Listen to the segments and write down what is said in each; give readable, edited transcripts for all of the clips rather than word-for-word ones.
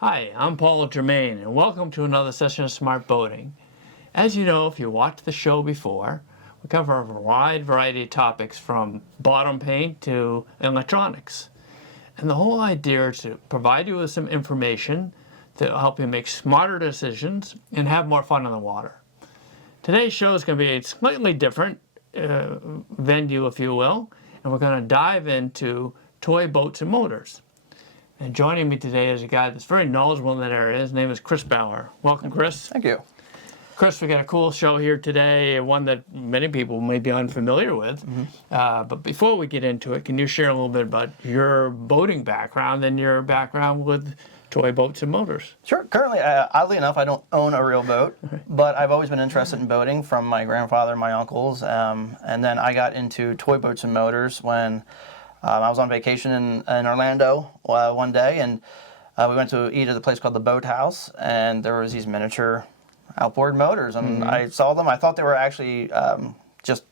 Hi, I'm Paul Germain, and welcome to another session of Smart Boating. As you know, if you watched the show before, we cover a wide variety of topics from bottom paint to electronics. And the whole idea is to provide you with some information to help you make smarter decisions and have more fun on the water. Today's show is going to be a slightly different venue, if you will, and we're going to dive into toy boats and motors. And joining me today is a guy that's very knowledgeable in that area. His name is Chris Bauer. Welcome, Chris. Thank you. Chris, we got a cool show here today, one that many people may be unfamiliar with. But before we get into it, can you share a little bit about your boating background and your background with toy boats and motors? Sure. Currently, oddly enough, I don't own a real boat, but I've always been interested in boating from my grandfather and my uncles. And then I got into toy boats and motors when I was on vacation in Orlando one day, and we went to eat at a place called the Boat House, and there was these miniature outboard motors, and I saw them. I thought they were actually just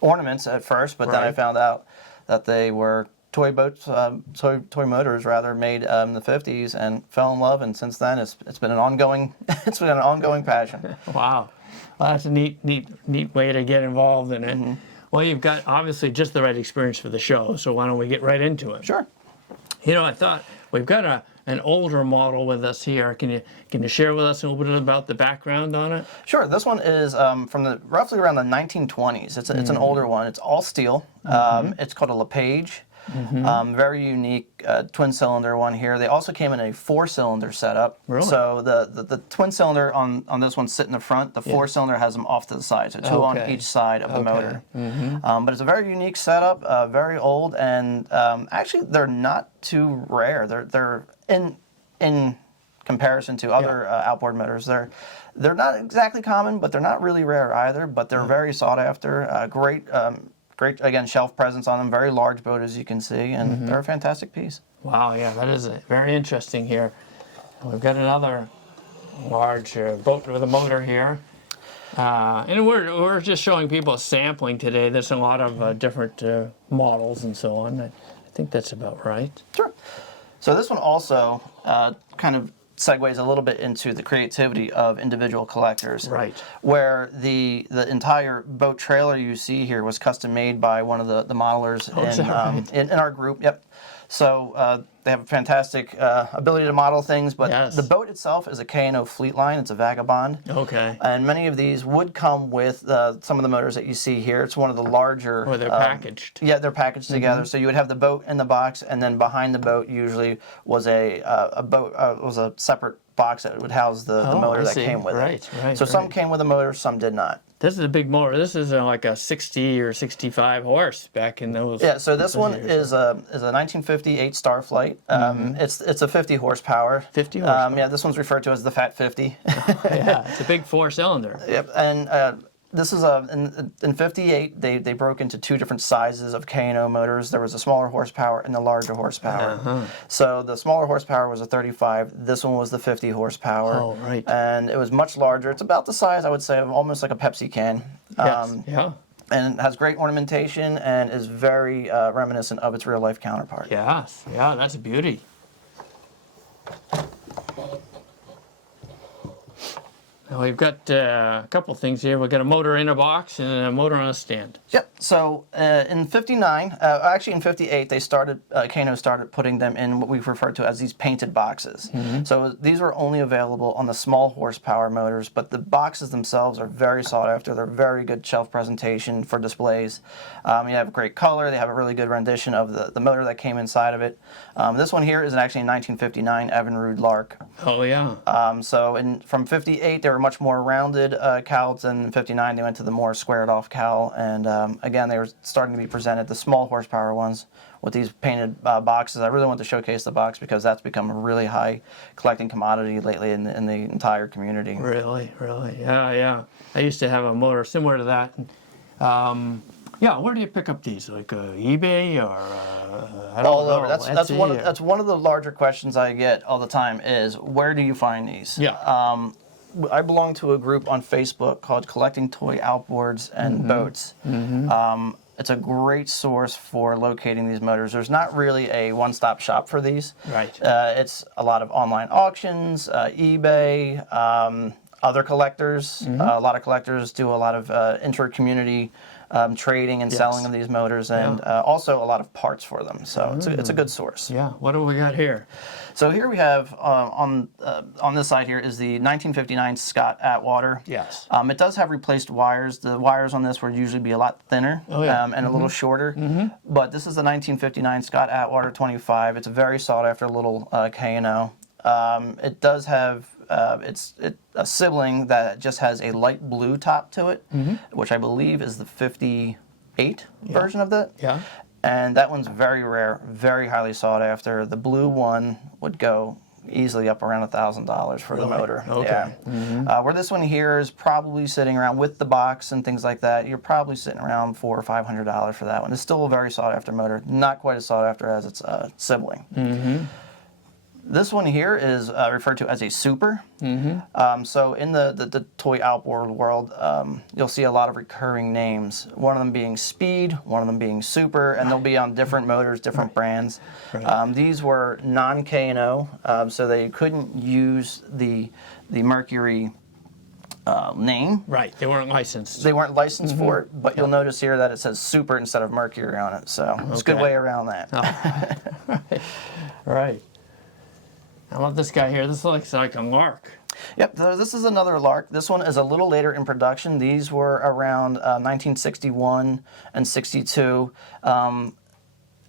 ornaments at first, but then I found out that they were toy boats, toy motors rather, made in the 50s, and fell in love. And since then, it's been an ongoing passion. Wow, well, that's a neat way to get involved in it. Well, you've got obviously just the right experience for the show, so why don't we get right into it? Sure. You know, I thought we've got an older model with us here. Can you share with us a little bit about the background on it? Sure. This one is from roughly around the 1920s. It's an older one. It's all steel. It's called a LePage. Very unique twin-cylinder one here. They also came in a 4-cylinder setup. Really? So the twin-cylinder on this one sit in the front. The 4-cylinder has them off to the side, so two on each side of the motor. But it's a very unique setup, very old, and actually they're not too rare. They're in comparison to other outboard motors. They're not exactly common, but they're not really rare either. But they're very sought after. Great, again, shelf presence on them. Very large boat, as you can see, and they're a fantastic piece. Wow, yeah, that is very interesting here. We've got another large boat with a motor here. And we're just showing people a sampling today. There's a lot of different models and so on. I think that's about right. Sure. So this one also kind of segues a little bit into the creativity of individual collectors. Right. Where the entire boat trailer you see here was custom made by one of the modelers in our group. Yep. So they have a fantastic ability to model things, but the boat itself is a K&O fleet line. It's a Vagabond. Okay. And many of these would come with some of the motors that you see here. It's one of the larger... Or they're packaged. Yeah, they're packaged together. So you would have the boat in the box, and then behind the boat usually was a separate box that would house the motor that came with it. Right. So some came with a motor, some did not. This is a big motor. This is like a 60 or 65 horse back in those. Yeah, so this one is a 1958 Starflight. It's a 50 horsepower. 50 horsepower. Yeah, this one's referred to as the Fat 50. Yeah, it's a big 4-cylinder. Yep, and this is in 58 they broke into two different sizes of K&O motors. There was a smaller horsepower and the larger horsepower. So the smaller horsepower was a 35. This one was the 50 horsepower. Oh, right. And it was much larger. It's about the size, I would say, of almost like a Pepsi can. Yes. Yeah. And it has great ornamentation and is very reminiscent of its real-life counterpart. Yes. Yeah, that's a beauty. Now we've got a couple things here. We've got a motor in a box and a motor on a stand. Yep. So in 59, actually in 58, they started, K&O started putting them in what we've referred to as these painted boxes. So these were only available on the small horsepower motors, but the boxes themselves are very sought after. They're very good shelf presentation for displays. You have great color. They have a really good rendition of the motor that came inside of it. This one here is actually a 1959 Evinrude Lark. Oh, yeah. So from 58, they were much more rounded cowls, and in 59 they went to the more squared off cowl, and again they were starting to be presented, the small horsepower ones, with these painted boxes. I really want to showcase the box because that's become a really high collecting commodity lately in the entire community. Really? Yeah. I used to have a motor similar to that. Yeah, where do you pick up these? Like eBay or I don't all know. over. That's one of the larger questions I get all the time is, where do you find these? Yeah. I belong to a group on Facebook called Collecting Toy Outboards and Boats. It's a great source for locating these motors. There's not really a one-stop shop for these. Right. It's a lot of online auctions, eBay, other collectors. A lot of collectors do a lot of inter-community trading and selling of these motors, and also a lot of parts for them. So it's a good source. Yeah. What do we got here? So here we have on this side here is the 1959 Scott Atwater. Yes. It does have replaced wires. The wires on this would usually be a lot thinner and a little shorter. But this is the 1959 Scott Atwater 25. It's a very sought after little K&O. It does have it's a sibling that just has a light blue top to it, which I believe is the 58 version of that. Yeah. And that one's very rare, very highly sought after. The blue one would go easily up around $1,000 for the motor. Okay. Yeah. Where this one here is probably sitting around with the box and things like that, you're probably sitting around $400 or $500 for that one. It's still a very sought after motor, not quite as sought after as its sibling. This one here is referred to as a super. So in the toy outboard world, you'll see a lot of recurring names. One of them being Speed, one of them being Super, and they'll be on different motors, different brands. These were non-K&O, so they couldn't use the Mercury name. Right. They weren't licensed. They weren't licensed for it, but you'll notice here that it says Super instead of Mercury on it. So it's a good way around that. Right. I love this guy here. This looks like a Lark. Yep, so this is another Lark. This one is a little later in production. These were around 1961 and 62.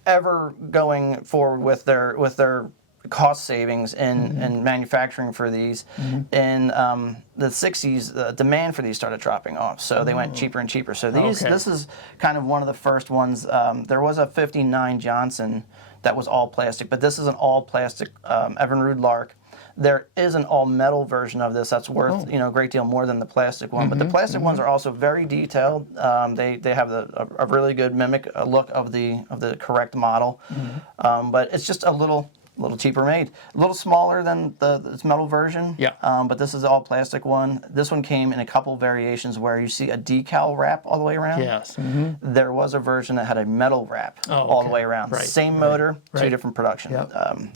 Ever going forward with their cost savings in manufacturing for these. In the 60s, the demand for these started dropping off, so they went cheaper and cheaper. So this is kind of one of the first ones. There was a 59 Johnson that was all plastic, but this is an all plastic Evinrude Lark. There is an all metal version of this that's worth a great deal more than the plastic one. But the plastic ones are also very detailed. They have a really good mimic look of the correct model. But it's just a little cheaper made, a little smaller than its metal version. Yeah. But this is all plastic one. This one came in a couple variations where you see a decal wrap all the way around. Yes. There was a version that had a metal wrap all the way around. Right. Same motor, two different production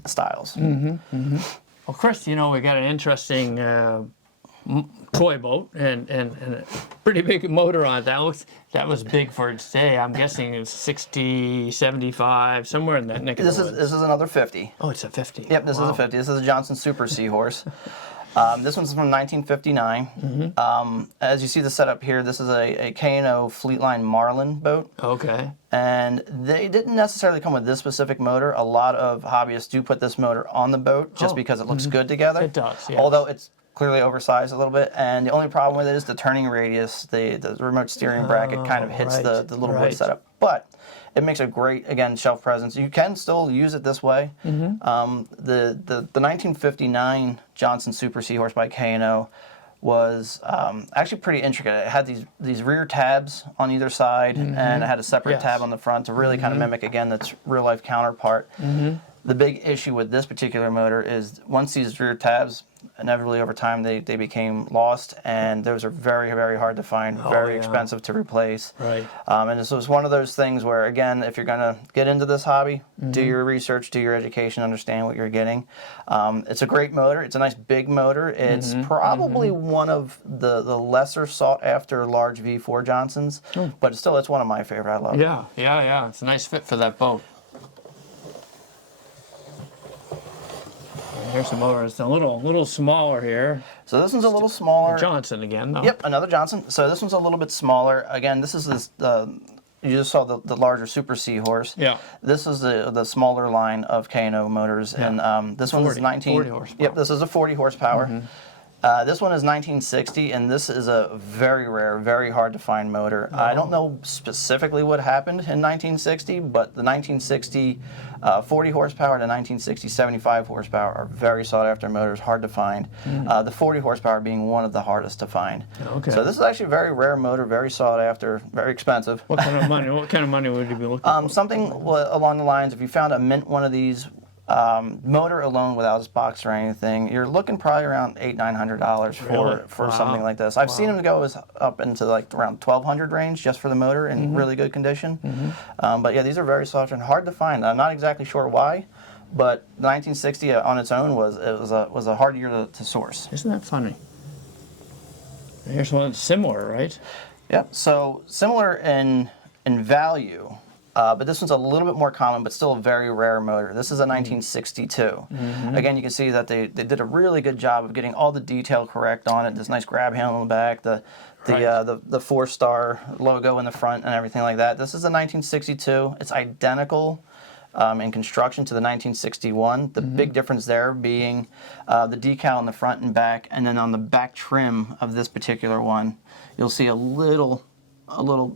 styles. Well, Chris, we got an interesting toy boat and a pretty big motor on it. That was big for its day. I'm guessing it was 60, 75, somewhere in that neck of the woods. This is another 50. Oh, it's a 50. Yep, this is a 50. This is a Johnson Super Seahorse. This one's from 1959. As you see the setup here, this is a K&O Fleetline Marlin boat. Okay. And they didn't necessarily come with this specific motor. A lot of hobbyists do put this motor on the boat just because it looks good together. It does, yes. Although it's clearly oversized a little bit, and the only problem with it is the turning radius. The remote steering bracket kind of hits the little wood setup. But it makes a great, again, shelf presence. You can still use it this way. The 1959 Johnson Super Seahorse by K&O was actually pretty intricate. It had these rear tabs on either side, and it had a separate tab on the front to really kind of mimic, again, its real-life counterpart. The big issue with this particular motor is once these rear tabs, inevitably over time, they became lost, and those are very, very hard to find, very expensive to replace. Right. And so it's one of those things where, again, if you're going to get into this hobby, do your research, do your education, understand what you're getting. It's a great motor. It's a nice big motor. It's probably one of the lesser sought after large V4 Johnsons, but still, it's one of my favorite. I love it. Yeah. It's a nice fit for that boat. Here's some motor. It's a little smaller here. So this one's a little smaller. Johnson again, though. Yep, another Johnson. So this one's a little bit smaller. Again, this is you just saw the larger Super Seahorse. Yeah. This is the smaller line of K&O motors, and this one is 40 horsepower. Yep, this is a 40 horsepower. This one is 1960, and this is a very rare, very hard to find motor. I don't know specifically what happened in 1960, but the 1960 40 horsepower to 1960 75 horsepower are very sought after motors, hard to find. The 40 horsepower being one of the hardest to find. Okay. So this is actually a very rare motor, very sought after, very expensive. What kind of money? What kind of money would you be looking for? Something along the lines, if you found a mint one of these Motor alone without this box or anything, you're looking probably around $800-900 for Wow. something like this. I've seen them go up into like around $1,200 range just for the motor in really good condition. But yeah, these are very soft and hard to find. I'm not exactly sure why, but the 1960 on its own was a hard year to source. Isn't that funny? Here's one that's similar, right? Yep. So similar in value. But this one's a little bit more common, but still a very rare motor. This is a 1962. Again, you can see that they did a really good job of getting all the detail correct on it. This nice grab handle in the back, the 4-star logo in the front, and everything like that. This is a 1962. It's identical in construction to the 1961. The big difference there being the decal in the front and back, and then on the back trim of this particular one, you'll see a little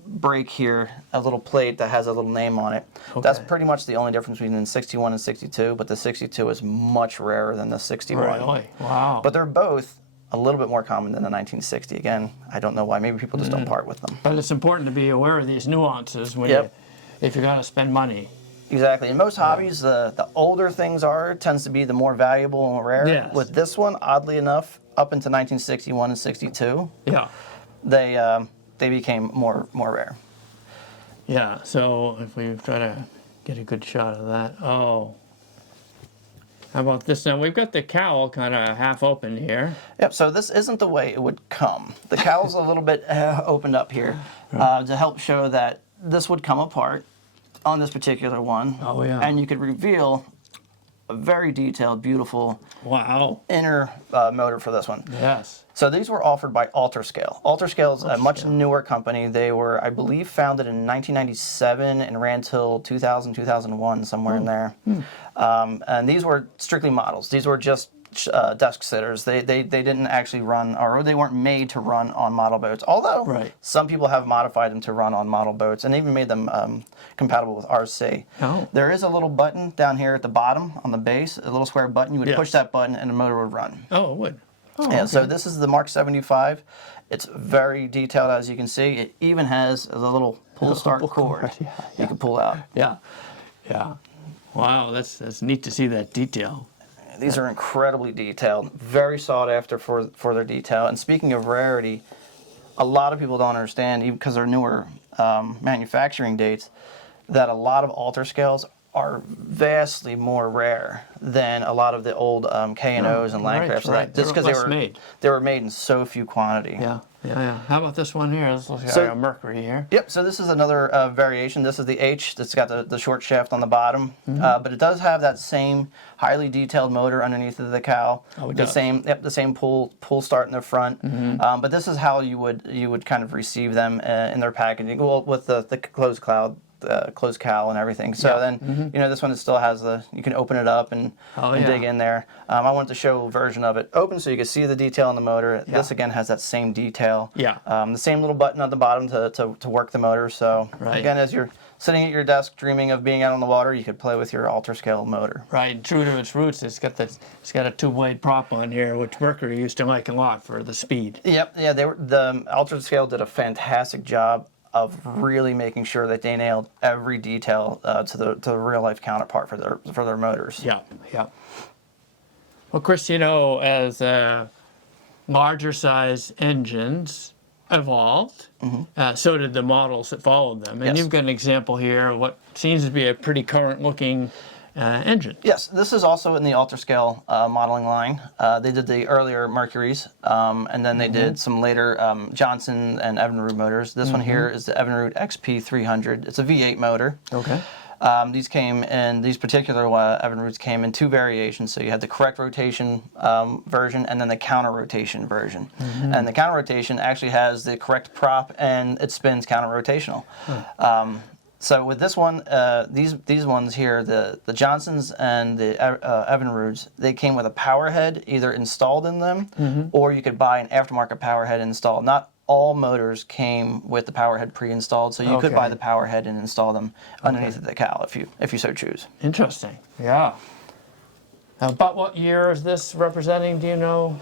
break here, a little plate that has a little name on it. Okay. That's pretty much the only difference between the 61 and 62, but the 62 is much rarer than the 61. Really? Wow. But they're both a little bit more common than the 1960. Again, I don't know why. Maybe people just don't part with them. But it's important to be aware of these nuances when if you're going to spend money. Exactly. In most hobbies, the older things tends to be the more valuable and rare. Yes. With this one, oddly enough, up into 1961 and 62, they became more rare. Yeah, so if we try to get a good shot of that. Oh. How about this now? We've got the cowl kind of half open here. Yep, so this isn't the way it would come. The cowl's a little bit opened up here to help show that this would come apart on this particular one. Oh, yeah. And you could reveal a very detailed, beautiful inner motor for this one. Yes. So these were offered by Alterscale. Alterscale is a much newer company. They were, I believe, founded in 1997 and ran till 2000, 2001, somewhere in there. And these were strictly models. These were just desk sitters. They didn't actually run, or they weren't made to run on model boats. Although some people have modified them to run on model boats and even made them compatible with RC. Oh. There is a little button down here at the bottom on the base, a little square button. You would push that button and the motor would run. Oh, it would. Oh, yeah, so this is the Mark 75. It's very detailed, as you can see. It even has a little pull-start cord you can pull out. Yeah. Wow, that's neat to see that detail. These are incredibly detailed, very sought after for their detail. And speaking of rarity, a lot of people don't understand, even because they're newer manufacturing dates, that a lot of Alterscales are vastly more rare than a lot of the old K&Os and Landcrafts. Right. Just because they were made in so few quantity. Yeah. How about this one here? This looks like a Mercury here. Yep, so this is another variation. This is the H that's got the short shaft on the bottom. But it does have that same highly detailed motor underneath of the cowl. Oh, it does. The same pull start in the front. But this is how you would kind of receive them in their packaging. Well, with the closed cowl and everything. So then, this one still has you can open it up and dig in there. I wanted to show a version of it open so you can see the detail in the motor. This again has that same detail. The same little button at the bottom to work the motor. So again, as you're sitting at your desk dreaming of being out on the water, you could play with your Alterscale motor. Right, true to its roots, it's got a two-blade prop on here, which Mercury used to like a lot for the speed. Yep, yeah, the Alterscale did a fantastic job of really making sure that they nailed every detail to the real life counterpart for their motors. Yeah. Well, Chris, as larger size engines evolved, so did the models that followed them. And you've got an example here of what seems to be a pretty current looking engine. Yes, this is also in the Alterscale modeling line. They did the earlier Mercuries, and then they did some later Johnson and Evinrude motors. This one here is the Evinrude XP300. It's a V8 motor. Okay. These particular Evinrudes came in two variations. So you had the correct rotation version and then the counter rotation version. And the counter rotation actually has the correct prop and it spins counter rotational. So with this one, these ones here, the Johnsons and the Evinrudes, they came with a power head either installed in them, or you could buy an aftermarket power head installed. Not all motors came with the power head pre-installed, so you could buy the power head and install them underneath the cowl if you so choose. Interesting. Yeah. About what year is this representing? Do you know?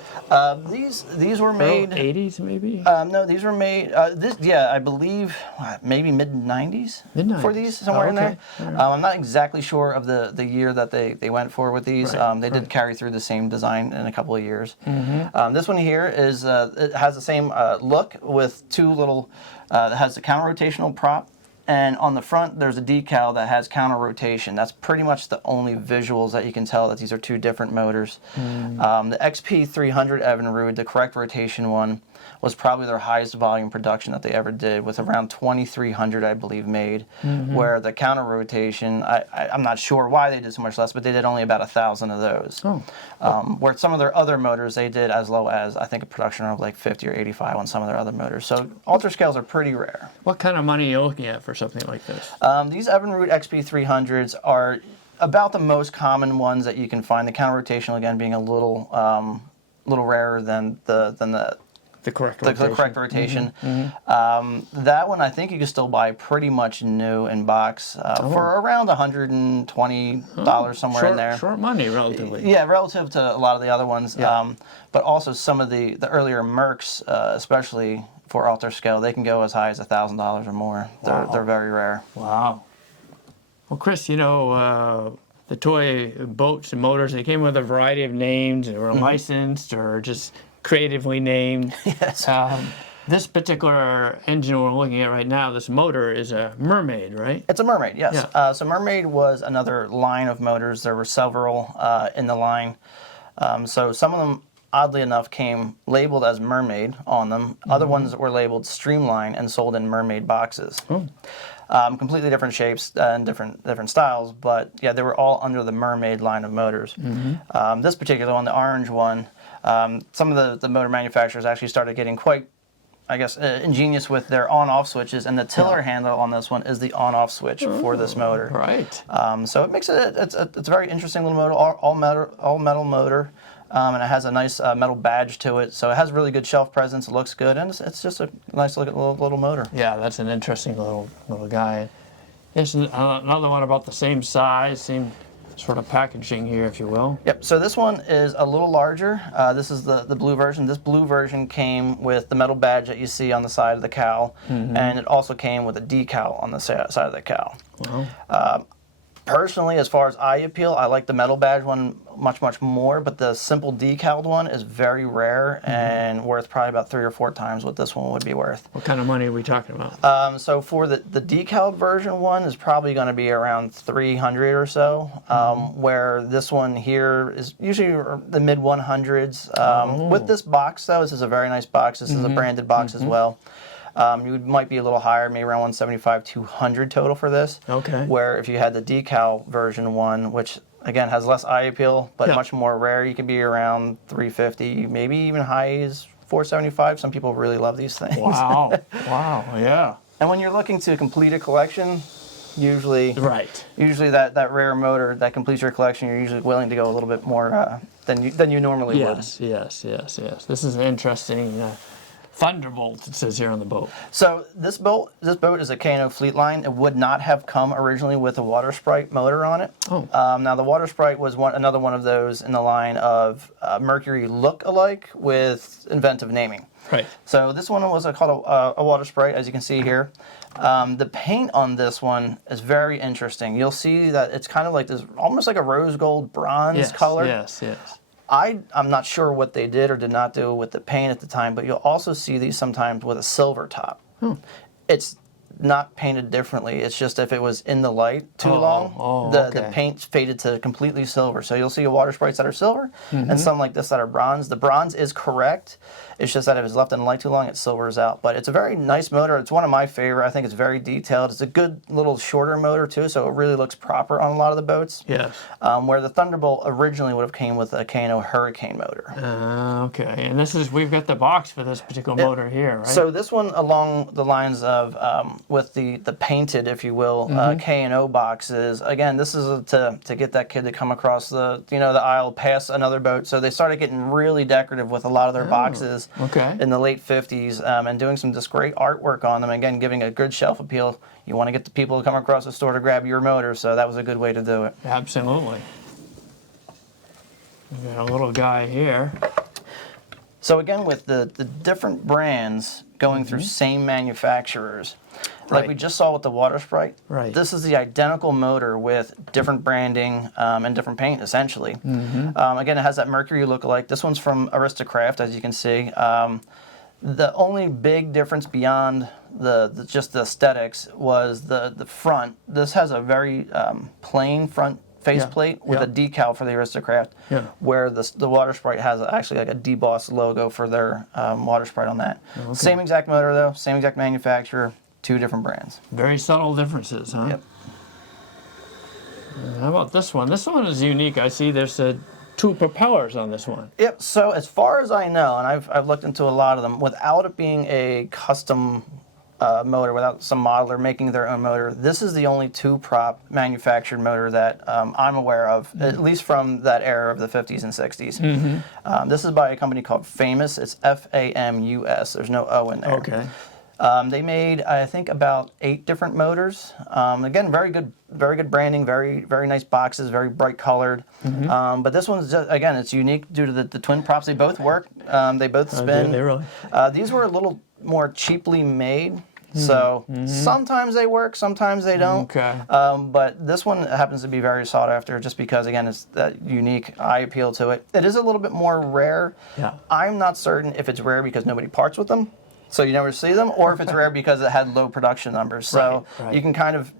These were made. 80s maybe. No, these were made. I believe maybe mid '90s. Mid-90s. For these, somewhere in there. All right. I'm not exactly sure of the year that they went for with these. Right, They did carry through the same design in a couple of years. Mm-hmm. This one here is it has the same look with two little. It has the counter rotational prop. And on the front, there's a decal that has counter rotation. That's pretty much the only visuals that you can tell that these are two different motors. The XP300 Evinrude, the correct rotation one, was probably their highest volume production that they ever did, with around 2,300, I believe, made. Where the counter rotation, I'm not sure why they did so much less, but they did only about 1,000 of those. Where some of their other motors, they did as low as, I think, a production of like 50 or 85 on some of their other motors. So Alter scales are pretty rare. What kind of money are you looking at for something like this? These Evinrude XP300s are about the most common ones that you can find. The counter rotational, again, being a little rarer than The correct the rotation. correct rotation. That one, I think you can still buy pretty much new in box for around $120 somewhere in there. Short money, relatively. Yeah, relative to a lot of the other ones. Yeah. But also some of the earlier Mercs, especially for Alter scale, they can go as high as $1,000 or more. They're very rare. Wow. Well, Chris, the toy boats and motors, they came with a variety of names. They were licensed or just creatively named. Yes. This particular engine we're looking at right now, this motor, is a Mermaid, right? It's a Mermaid, yes. Yeah. So Mermaid was another line of motors. There were several in the line. So some of them, oddly enough, came labeled as Mermaid on them. Other ones were labeled Streamline and sold in Mermaid boxes. Completely different shapes and different styles, but yeah, they were all under the Mermaid line of motors. This particular one, the orange one, some of the motor manufacturers actually started getting quite, I guess, ingenious with their on-off switches, and the tiller handle on this one is the on-off switch for this motor. Right. So it makes it's a very interesting little motor, all metal motor. And it has a nice metal badge to it, so it has really good shelf presence. It looks good, and it's just a nice looking little motor. Yeah, that's an interesting little guy. There's another one about the same size, same sort of packaging here, if you will. Yep. So this one is a little larger. This is the blue version. This blue version came with the metal badge that you see on the side of the cowl, and it also came with a decal on the side of the cowl. Wow. Personally, as far as eye appeal, I like the metal badge one much more, but the simple decaled one is very rare and worth probably about 3 or 4 times what this one would be worth. What kind of money are we talking about? So for the decaled version one is probably going to be around 300 or so, where this one here is usually the mid 100s. With this box, though, this is a very nice box. This is a branded box as well. You might be a little higher, maybe around 175, 200 total for this. Okay. Where if you had the decal version one, which again has less eye appeal but much more rare, you could be around 350, maybe even high as 475. Some people really love these things. Wow. Wow. Yeah. And when you're looking to complete a collection, usually that rare motor that completes your collection, you're usually willing to go a little bit more than you normally would. Yes. This is an interesting. Thunderbolt, it says here on the boat. So this boat is a K&O Fleet line. It would not have come originally with a Water Sprite motor on it. Now the Water Sprite was another one of those in the line of Mercury look-alike with inventive naming. Right. So this one was called a Water Sprite, as you can see here. The paint on this one is very interesting. You'll see that it's kind of like this, almost like a rose gold bronze color. Yes. I'm not sure what they did or did not do with the paint at the time, but you'll also see these sometimes with a silver top. It's not painted differently. It's just if it was in the light too long, the paint faded to completely silver. So you'll see Water Sprites that are silver and some like this that are bronze. The bronze is correct. It's just that if it's left in the light too long, it silvers out. But it's a very nice motor. It's one of my favorite. I think it's very detailed. It's a good little shorter motor too, so it really looks proper on a lot of the boats. Yes. Where the Thunderbolt originally would have came with a K&O Hurricane motor. Okay. And we've got the box for this particular motor here, right? So this one along the lines of with the painted, if you will, K&O boxes. Again, this is to get that kid to come across the aisle past another boat. So they started getting really decorative with a lot of their boxes in the late 50s and doing some just great artwork on them. Again, giving a good shelf appeal. You want to get the people to come across the store to grab your motor, so that was a good way to do it. Absolutely. We got a little guy here. So again, with the different brands going through same manufacturers, like Right. we just saw with the Water Sprite, Right. this is the identical motor with different branding and different paint, essentially. Again, it has that Mercury look-alike. This one's from Aristocraft, as you can see. The only big difference beyond just the aesthetics was the front. This has a very plain front faceplate with a decal for the Aristocraft, where the Water Sprite has actually like a debossed logo for their Water Sprite on that. Okay. Same exact motor though, same exact manufacturer, two different brands. Very subtle differences, huh? Yep. How about this one? This one is unique. I see there's two propellers on this one. Yep. So as far as I know, and I've looked into a lot of them, without it being a custom motor, without some modeler making their own motor, this is the only two-prop manufactured motor that I'm aware of, at least from that era of the 50s and 60s. This is by a company called Famous. It's Famus. There's no O in there. Okay. They made, I think, about 8 different motors. Again, very good branding, very nice boxes, very bright colored. But this one's just, again, it's unique due to the twin props. They both work. They both spin. They really? These were a little more cheaply made. So sometimes they work, sometimes they don't. Okay. But this one happens to be very sought after just because, again, it's that unique eye appeal to it. It is a little bit more rare. Yeah. I'm not certain if it's rare because nobody parts with them, so you never see them, or if it's rare because it had low production numbers. So Right. you can kind of,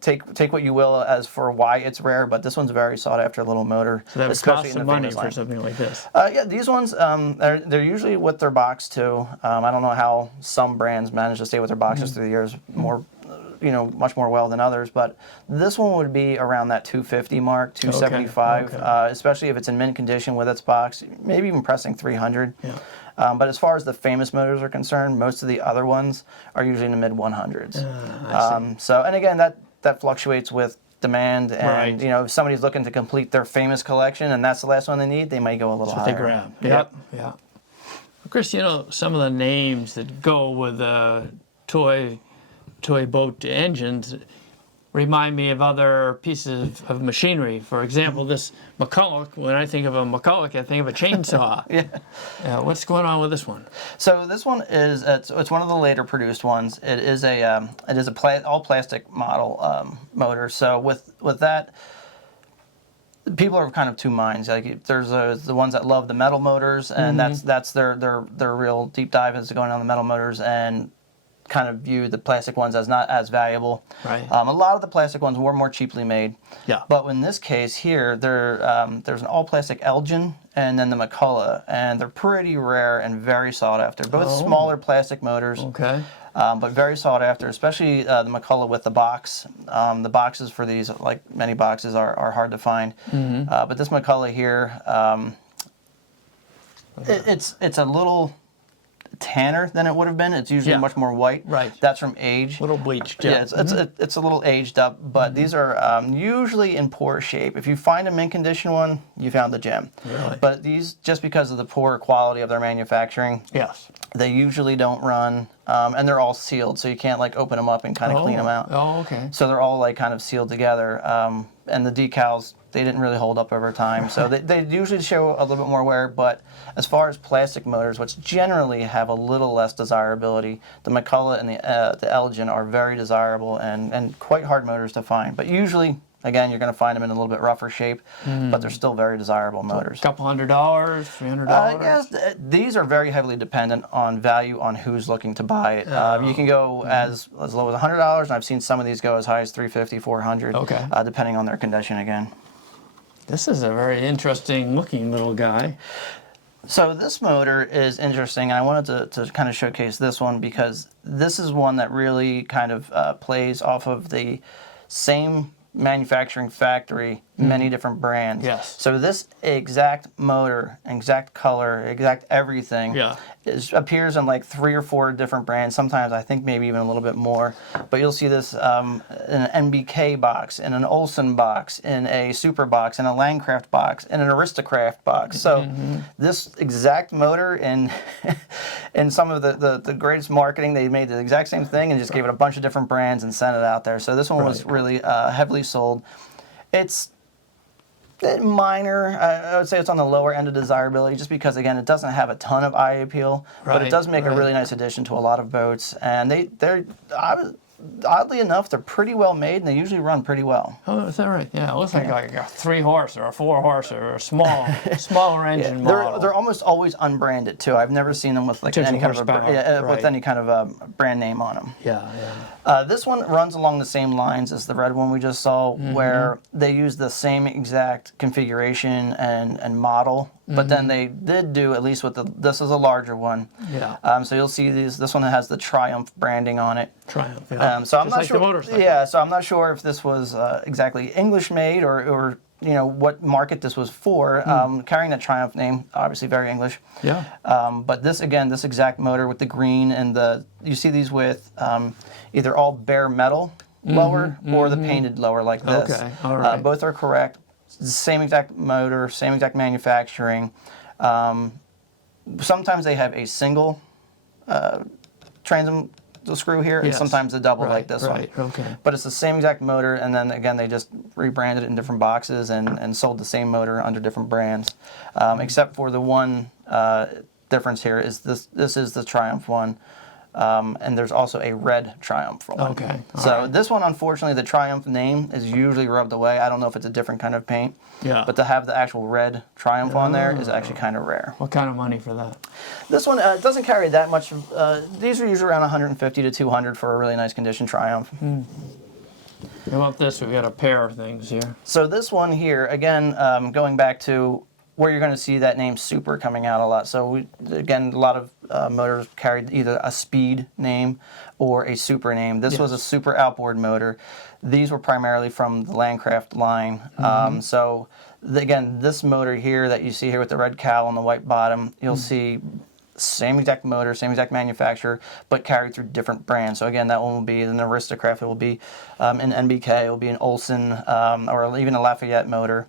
take what you will as for why it's rare, but this one's a very sought after little motor, So that would especially cost in some the money Famous for line. something like this. Yeah, these ones, they're usually with their box too. I don't know how some brands manage to stay with their boxes through the years more, much more well than others. But this one would be around that 250 mark, 275, Okay. especially if it's in mint condition with its box, maybe even pressing 300. Yeah. But as far as the Famous motors are concerned, most of the other ones are usually in the mid 100s. And again, that fluctuates with demand, and Right. if somebody's looking to complete their Famous collection and that's the last one they need, they might go a little higher. They grab. Yep. Yeah. Chris, some of the names that go with toy boat engines remind me of other pieces of machinery. For example, this McCulloch. When I think of a McCulloch, I think of a chainsaw. What's going on with this one? So this one is it's one of the later produced ones. It is all plastic model motor. So with that, people are kind of two minds. Like there's the ones that love the metal motors, and that's their real deep dive is going on the metal motors, and kind of view the plastic ones as not as valuable. Right. A lot of the plastic ones were more cheaply made. Yeah. But in this case here, there's an all plastic Elgin and then the McCulloch, and they're pretty rare and very sought after. Both smaller plastic motors. Okay. But very sought after, especially the McCulloch with the box. The boxes for these, like many boxes, are hard to find. But this McCulloch here, it's a little tanner than it would have been. It's usually much more white. Right. That's from age. A little bleached. Yeah, it's a little aged up, but these are usually in poor shape. If you find a mint condition one, you found the gem. Really? But these, just because of the poor quality of their manufacturing, Yes. they usually don't run, and they're all sealed, so you can't like open them up and kind of clean them out. Oh, okay. So they're all like kind of sealed together, and the decals, they didn't really hold up over time. So they usually show a little bit more wear, but as far as plastic motors, which generally have a little less desirability, the McCulloch and the Elgin are very desirable and quite hard motors to find. But usually, again, you're going to find them in a little bit rougher shape, but they're still very desirable motors. A couple $100, $300. Yes, these are very heavily dependent on value on who's looking to buy it. You can go as low as $100, and I've seen some of these go as high as $350, $400, Okay. Depending on their condition again. This is a very interesting looking little guy. So this motor is interesting, and I wanted to kind of showcase this one because this is one that really kind of plays off of the same manufacturing factory, many different brands. Yes. So this exact motor, exact color, exact everything appears in like 3 or 4 different brands. Sometimes I think maybe even a little bit more. But you'll see this in an NBK box, in an Olsen box, in a Super box, in a Landcraft box, in an Aristocraft box. So this exact motor in some of the greatest marketing, they made the exact same thing and just gave it a bunch of different brands and sent it out there. So this one was really heavily sold. It's Minor. I would say it's on the lower end of desirability, just because again it doesn't have a ton of eye appeal, but it does make a really nice addition to a lot of boats. And they're oddly enough, they're pretty well made, and they usually run pretty well. Oh, is that right? Yeah, it looks like a 3-horse or a 4-horse or a smaller engine model. They're almost always unbranded too. I've never seen them with like any kind of with any kind of a brand name on them. Yeah. This one runs along the same lines as the red one we just saw, where they use the same exact configuration and model, but then they did do, at least with this is a larger one. Yeah. So you'll see this one has the Triumph branding on it. Triumph. Yeah. So I'm Just not like sure. The motorcycle. Yeah. So I'm not sure if this was exactly English made or what market this was for. Carrying the Triumph name, obviously very English. Yeah. But this exact motor with the green and you see these with either all bare metal lower or the painted lower like this. Okay. All right. Both are correct. Same exact motor, same exact manufacturing. Sometimes they have a single transom screw here, and sometimes a double like this one. Okay. But it's the same exact motor, and then again they just rebranded it in different boxes and sold the same motor under different brands, except for the one difference here is this is the Triumph one. And there's also a red Triumph one. Okay. So this one, unfortunately, the Triumph name is usually rubbed away. I don't know if it's a different kind of paint. Yeah. But to have the actual red Triumph on there is actually kind of rare. What kind of money for that? This one doesn't carry that much. These are usually around 150 to 200 for a really nice condition Triumph. How about this? We've got a pair of things here. So this one here, again, going back to where you're going to see that name Super coming out a lot. So again, a lot of motors carried either a Speed name or a Super name. This was a Super outboard motor. These were primarily from the Landcraft line. So again, this motor here that you see here with the red cowl and the white bottom, you'll see same exact motor, same exact manufacturer, but carried through different brands. So again, that one will be an Aristocraft, it will be an NBK, it will be an Olson, or even a Lafayette motor.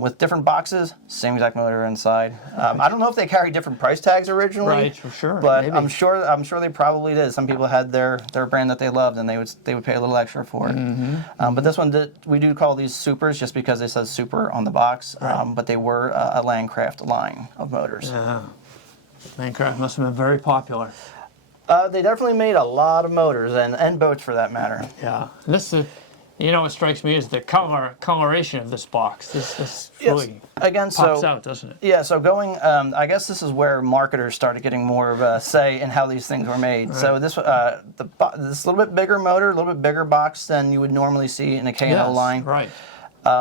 With different boxes, same exact motor inside. I don't know if they carry different price tags originally, Right, for sure. but Maybe. I'm sure they probably did. Some people had their brand that they loved, and they would pay a little extra for it. But this one we do call these Supers just because it says Super on the box. But they were a Landcraft line of motors. Yeah. Landcraft must have been very popular. They definitely made a lot of motors and boats for that matter. Yeah. This is. What strikes me is the coloration of this box. This really pops out, doesn't it? Yeah, so I guess this is where marketers started getting more of a say in how these things were made. Right. So this little bit bigger motor, a little bit bigger box than you would normally see in a K&O line. Right.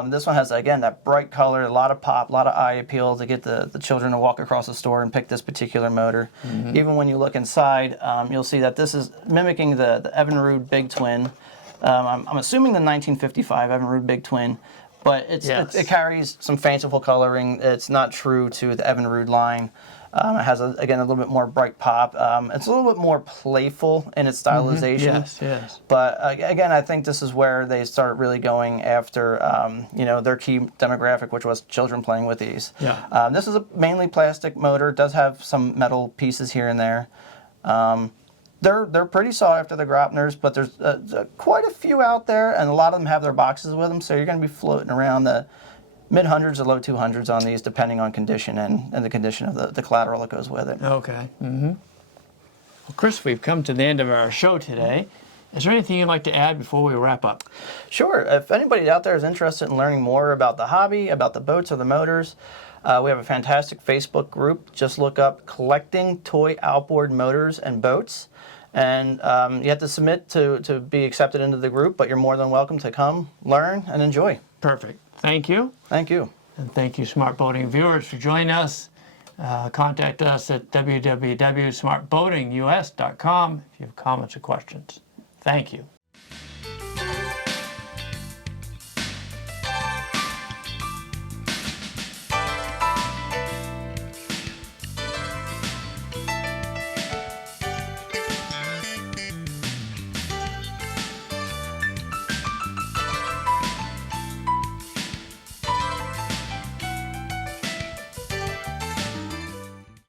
This one has, again, that bright color, a lot of pop, a lot of eye appeal to get the children to walk across the store and pick this particular motor. Even when you look inside, you'll see that this is mimicking the Evinrude Big Twin. I'm assuming the 1955 Evinrude Big Twin, but it carries some fanciful coloring. It's not true to the Evinrude line. It has, again, a little bit more bright pop. It's a little bit more playful in its stylization. Yes. But again, I think this is where they started really going after, their key demographic, which was children playing with these. Yeah. This is a mainly plastic motor. It does have some metal pieces here and there. They're pretty sought after, the Gropners, but there's quite a few out there, and a lot of them have their boxes with them, so you're going to be floating around the mid-hundreds or low 200s on these, depending on condition and the condition of the collateral that goes with it. Okay. Well, Chris, we've come to the end of our show today. Is there anything you'd like to add before we wrap up? Sure. If anybody out there is interested in learning more about the hobby, about the boats or the motors, we have a fantastic Facebook group. Just look up Collecting Toy Outboard Motors and Boats. And you have to submit to be accepted into the group, but you're more than welcome to come, learn, and enjoy. Perfect. Thank you. Thank you. And thank you, Smart Boating viewers, for joining us. Contact us at www.smartboatingus.com if you have comments or questions. Thank you.